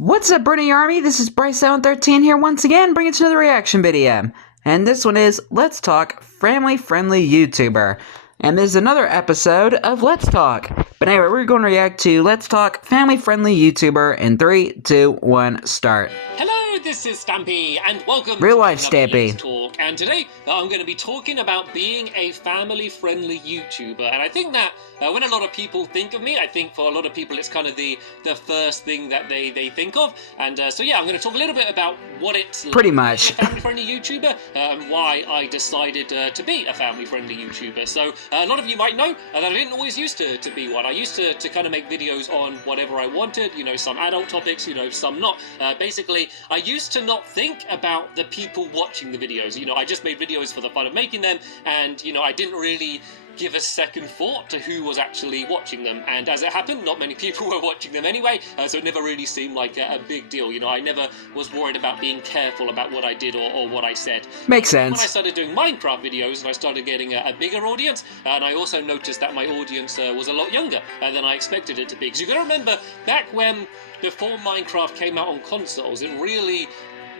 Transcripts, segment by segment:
What's up, Brittany Army? This is BryceAllen13 here once again, bringing to another reaction video. And this one is Let's Talk Family-Friendly YouTuber. And this is another episode of Let's Talk. But anyway, we're going to react to Let's Talk Family-Friendly YouTuber in 3, 2, 1, start. Hello, this is Stampy, and welcome Real to life another Stampy. Let's Talk. And today, I'm going to be talking about being a family-friendly YouTuber. And I think that when a lot of people think of me, I think for a lot of people it's kind of the first thing that they think of. And so yeah, I'm going to talk a little bit about what it's like Pretty much. to be a family-friendly YouTuber, and why I decided to be a family-friendly YouTuber. So a lot of you might know that I didn't always used to be one. I used to kind of make videos on whatever I wanted, you know, some adult topics, you know, some not. Basically, I used to not think about the people watching the videos. You know, I just made videos for the fun of making them, and, you know, I didn't really give a second thought to who was actually watching them. And as it happened, not many people were watching them anyway, so it never really seemed like a big deal. You know, I never was worried about being careful about what I did or what I said. Makes sense. When I started doing Minecraft videos and I started getting a bigger audience, and I also noticed that my audience was a lot younger than I expected it to be. Because you've got to remember, back when, before Minecraft came out on consoles, it really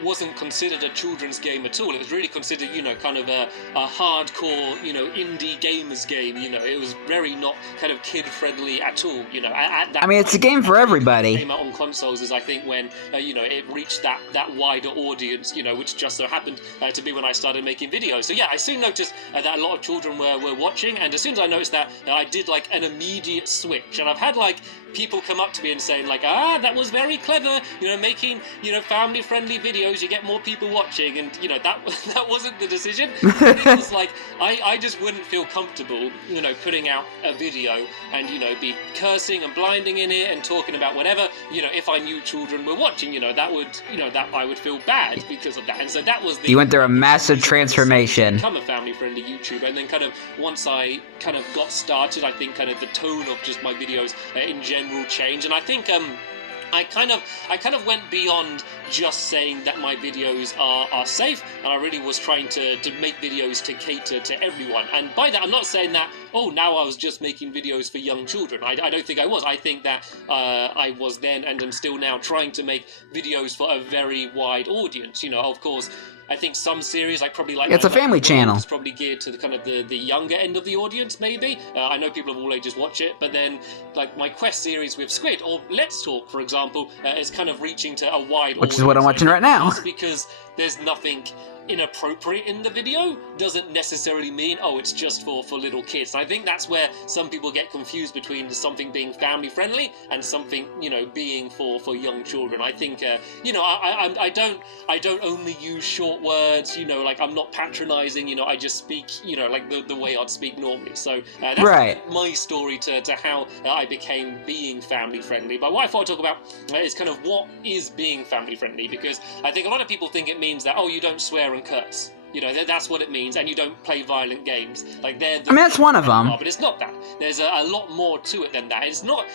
wasn't considered a children's game at all. It was really considered, you know, kind of a hardcore, you know, indie gamers game. You know, it was very not kind of kid-friendly at all, you know. At that I mean, it's a game for everybody. Came out on consoles is, I think, when, you know, it reached that wider audience, you know, which just so happened to be when I started making videos. So yeah, I soon noticed that a lot of children were watching, and as soon as I noticed that, I did like an immediate switch. And I've had like people come up to me and saying like, that was very clever, you know, making, you know, family-friendly videos, you get more people watching. And, you know, that wasn't the decision. It was like, I just wouldn't feel comfortable, you know, putting out a video and, you know, be cursing and blinding in it and talking about whatever, you know, if I knew children were watching, you know, that would, you know, that I would feel bad because of that. And so that was the... You went through a massive transformation. Become a family-friendly YouTuber. And then kind of, once I kind of got started, I think kind of the tone of just my videos in general change. And I think I kind of went beyond just saying that my videos are safe, and I really was trying to make videos to cater to everyone. And by that, I'm not saying that, oh, now I was just making videos for young children. I don't think I was. I think that I was then, and am still now, trying to make videos for a very wide audience. You know, of course, I think some series, like probably like... It's a family channel. It's probably geared to the kind of the younger end of the audience, maybe. I know people of all ages watch it, but then like my Quest series with Squid, or Let's Talk, for example, is kind of reaching to a wide audience. Which is what I'm watching right now. Just because there's nothing inappropriate in the video doesn't necessarily mean, oh, it's just for little kids. And I think that's where some people get confused between something being family friendly and something, you know, being for young children. I think, you know, I don't only use short words, you know, like I'm not patronizing, you know, I just speak, you know, like the way I'd speak normally. So that's right. My story to how I became being family friendly. But what I thought I'd talk about is kind of what is being family friendly, because I think a lot of people think it means that, oh, you don't swear and curse. You know, that's what it means, and you don't play violent games. Like I mean, that's one of them. But it's not that. There's a lot more to it than that. It's not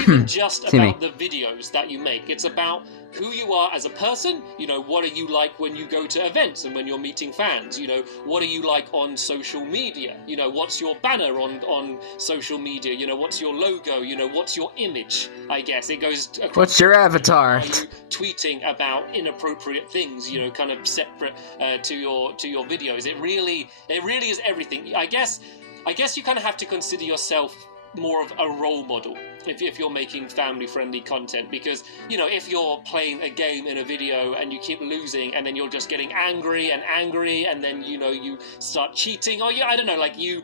even just about the videos that you make. It's about who you are as a person. You know, what are you like when you go to events and when you're meeting fans? You know, what are you like on social media? You know, what's your banner on social media? You know, what's your logo? You know, what's your image? I guess it goes across. What's your avatar? Are you tweeting about inappropriate things? You know, kind of separate to your videos. It really is everything. I guess you kind of have to consider yourself more of a role model if you're making family-friendly content, because, you know, if you're playing a game in a video and you keep losing and then you're just getting angry and then, you know, you start cheating, or I don't know, like you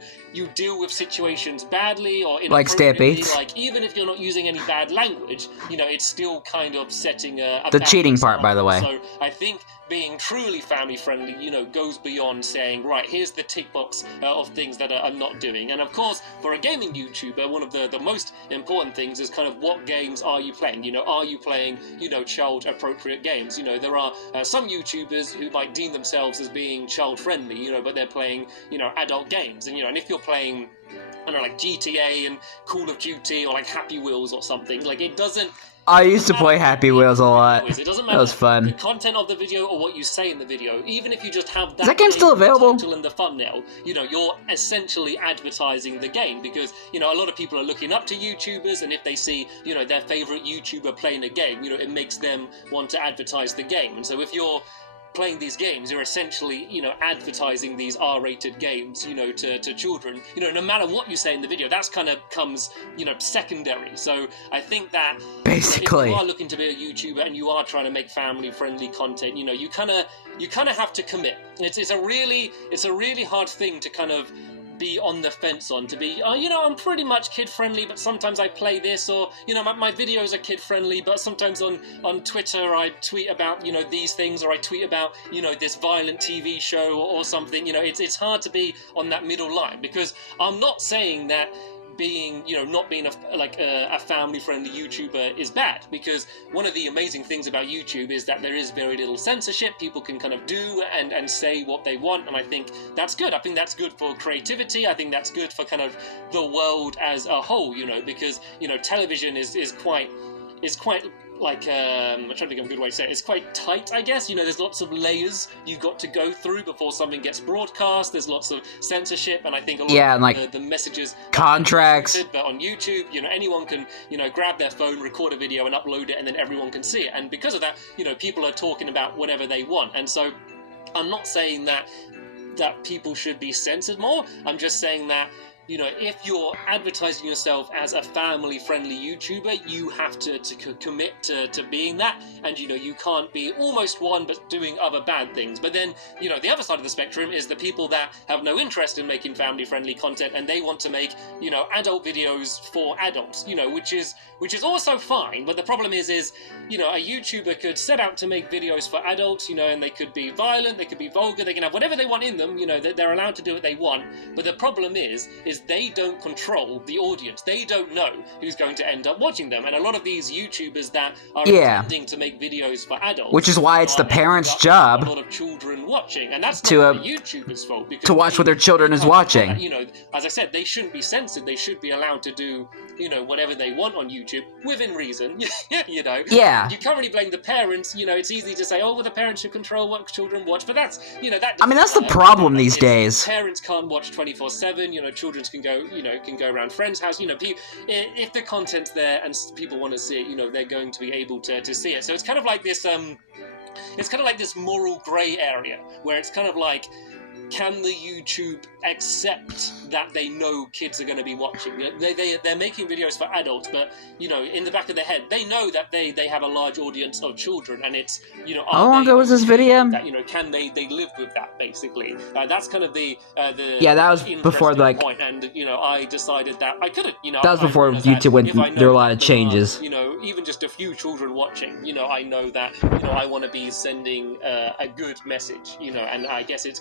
deal with situations badly or inappropriately, like even if you're not using any bad language, you know, it's still kind of setting a the cheating part, by the way. So I think being truly family-friendly, you know, goes beyond saying, right, here's the tick box of things that I'm not doing. And of course, for a gaming YouTuber, one of the most important things is kind of what games are you playing? You know, are you playing, you know, child-appropriate games? You know, there are some YouTubers who might deem themselves as being child-friendly, you know, but they're playing, you know, adult games. And, you know, and if you're playing, I don't know, like GTA and Call of Duty or like Happy Wheels or something, like it doesn't I used to play Happy Wheels a lot. It doesn't That matter was fun. the content of the video or what you say in the video. Even if you just have Is that game still in the available? title and the thumbnail, you're essentially advertising the game, because a lot of people are looking up to YouTubers, and if they see their favorite YouTuber playing a game, it makes them want to advertise the game. And so if you're playing these games, you're essentially, advertising these R-rated games, to children. No matter what you say in the video, that's kind of comes, secondary. So I think that basically, if you are looking to be a YouTuber and you are trying to make family-friendly content, you kind of have to commit. It's a really hard thing to kind of be on the fence on, to be, I'm pretty much kid-friendly, but sometimes I play this, or, my videos are kid-friendly, but sometimes on Twitter I tweet about, these things, or I tweet about, this violent TV show or something. It's hard to be on that middle line, because I'm not saying that being, not being a family-friendly YouTuber is bad, because one of the amazing things about YouTube is that there is very little censorship. People can kind of do and say what they want, and I think that's good. I think that's good for creativity. I think that's good for kind of the world as a whole, because, television is quite like, I'm trying to think of a good way to say it. It's quite tight, I guess. There's lots of layers you've got to go through before something gets broadcast. There's lots of censorship, and I think a lot of the messages, contracts. But on YouTube, anyone can, grab their phone, record a video, and upload it, and then everyone can see it. And because of that, people are talking about whatever they want. And so, I'm not saying that people should be censored more. I'm just saying that, if you're advertising yourself as a family-friendly YouTuber, you have to commit to being that, and you can't be almost one but doing other bad things. But then, the other side of the spectrum is the people that have no interest in making family-friendly content, and they want to make, adult videos for adults, which is also fine. But the problem is a YouTuber could set out to make videos for adults, and they could be violent, they could be vulgar, they can have whatever they want in them, they're allowed to do what they want. But the problem is they don't control the audience. They don't know who's going to end up watching them. And a lot of these YouTubers that are intending to make videos for adults, which is why it's the parents' job, a lot of children watching, and that's not the YouTuber's fault, because to watch what their children is watching. As I said, they shouldn't be censored. They should be allowed to do, whatever they want on YouTube within reason. Yeah. You can't really blame the parents. It's easy to say, oh, well, the parents should control what children watch, but that's, that. I mean, that's the problem these days. Parents can't watch 24/7. Children can go around friends' house. If the content's there and people want to see it, they're going to be able to see it. So it's kind of like this. It's kind of like this moral grey area where it's kind of like, can the YouTube accept that they know kids are going to be watching? They're making videos for adults, but in the back of their head, they know that they have a large audience of children, and it's how long ago was this video? That, can they live with that, basically? That's kind of the that was before point, and I decided that I couldn't. That was before YouTube went. There were a lot of changes. Even just a few children watching, I know that I want to be sending a good message, and I guess it's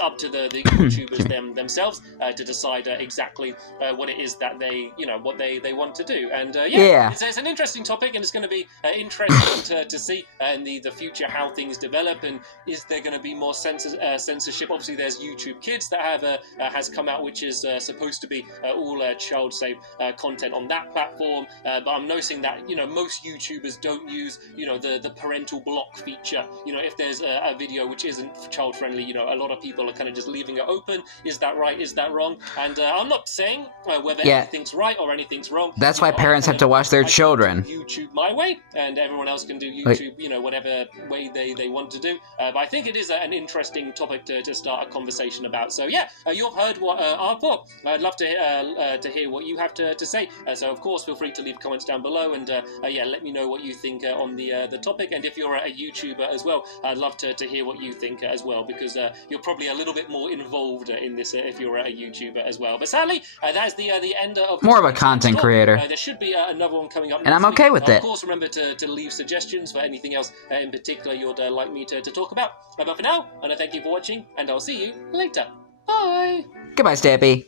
up to the YouTubers themselves to decide exactly what it is that they what they want to do. And it's an interesting topic, and it's going to be interesting to see in the future how things develop, and is there going to be more censorship. Obviously there's YouTube Kids that has come out, which is supposed to be all child safe content on that platform, but I'm noticing that most YouTubers don't use the parental block feature. If there's a video which isn't child friendly, a lot of people are kind of just leaving it open. Is that right? Is that wrong? And I'm not saying whether anything's right or anything's wrong. That's why parents have to watch their children. YouTube my way, and everyone else can do YouTube, whatever way they want to do. But I think it is an interesting topic to start a conversation about. So you've heard what I thought. I'd love to hear what you have to say. So of course, feel free to leave comments down below, and let me know what you think on the topic. And if you're a YouTuber as well, I'd love to hear what you think as well, because you're probably a little bit more involved in this if you're a YouTuber as well. But sadly, that is the end of more of a content creator. There should be another one coming up, and I'm okay with it. Of course, remember to leave suggestions for anything else in particular you'd like me to talk about. But for now, and I thank you for watching, and I'll see you later. Bye. Goodbye, Stampy.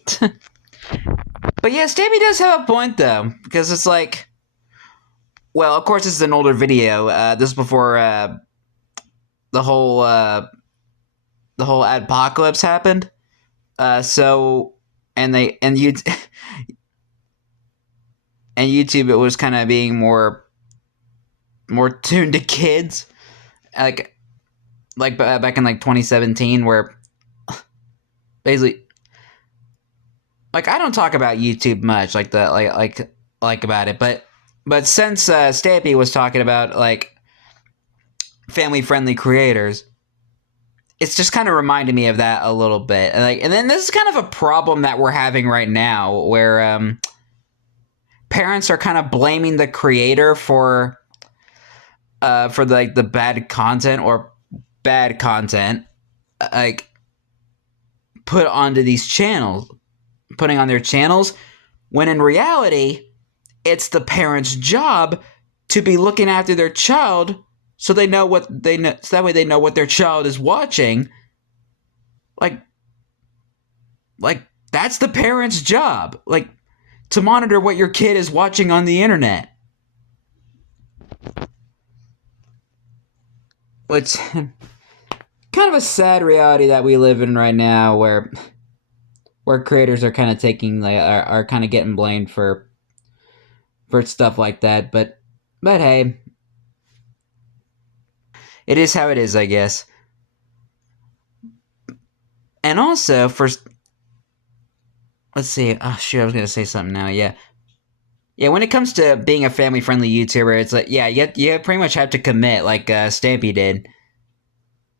But yeah, Stampy does have a point though, because it's like, well, of course, this is an older video. This is before the whole apocalypse happened. So, and YouTube, it was kind of being more more tuned to kids, like back in like 2017, where basically, like, I don't talk about YouTube much, like about it, but since Stampy was talking about like family friendly creators, it's just kind of reminded me of that a little bit. And then this is kind of a problem that we're having right now, where parents are kind of blaming the creator for like the bad content like put onto these channels, putting on their channels, when in reality, it's the parents' job to be looking after their child, so they know what they know. So that way, they know what their child is watching. Like that's the parents' job. Like, to monitor what your kid is watching on the internet. Which kind of a sad reality that we live in right now, where creators are kind of taking are kind of getting blamed for stuff like that. But hey, it is how it is, I guess. And also, let's see. Oh shoot, I was gonna say something now. Yeah. When it comes to being a family-friendly YouTuber, it's like, yeah, you pretty much have to commit, like Stampy did.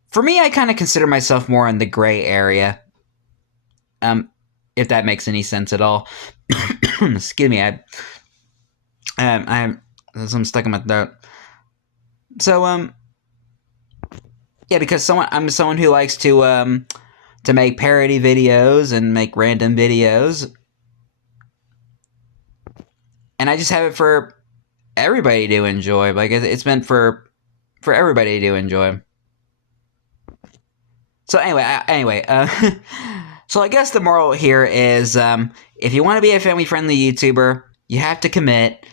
For me, I kind of consider myself more in the gray area. If that makes any sense at all. Excuse me, I'm stuck in my throat. So, yeah, because I'm someone who likes to make parody videos and make random videos. And I just have it for everybody to enjoy. Like, it's meant for everybody to enjoy. So anyway, so I guess the moral here is, if you want to be a family-friendly YouTuber, you have to commit.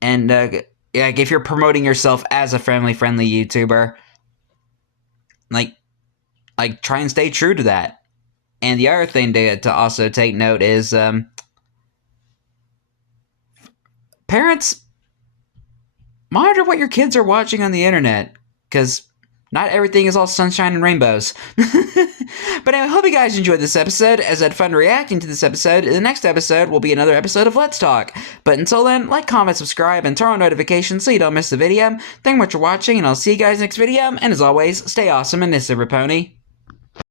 And like, if you're promoting yourself as a family-friendly YouTuber, like try and stay true to that. And the other thing to also take note is, parents, monitor what your kids are watching on the internet, because not everything is all sunshine and rainbows. But anyway, I hope you guys enjoyed this episode, as I had fun reacting to this episode. The next episode will be another episode of Let's Talk. But until then, like, comment, subscribe, and turn on notifications so you don't miss the video. Thank you much for watching, and I'll see you guys next video. And as always, stay awesome and this is Pony.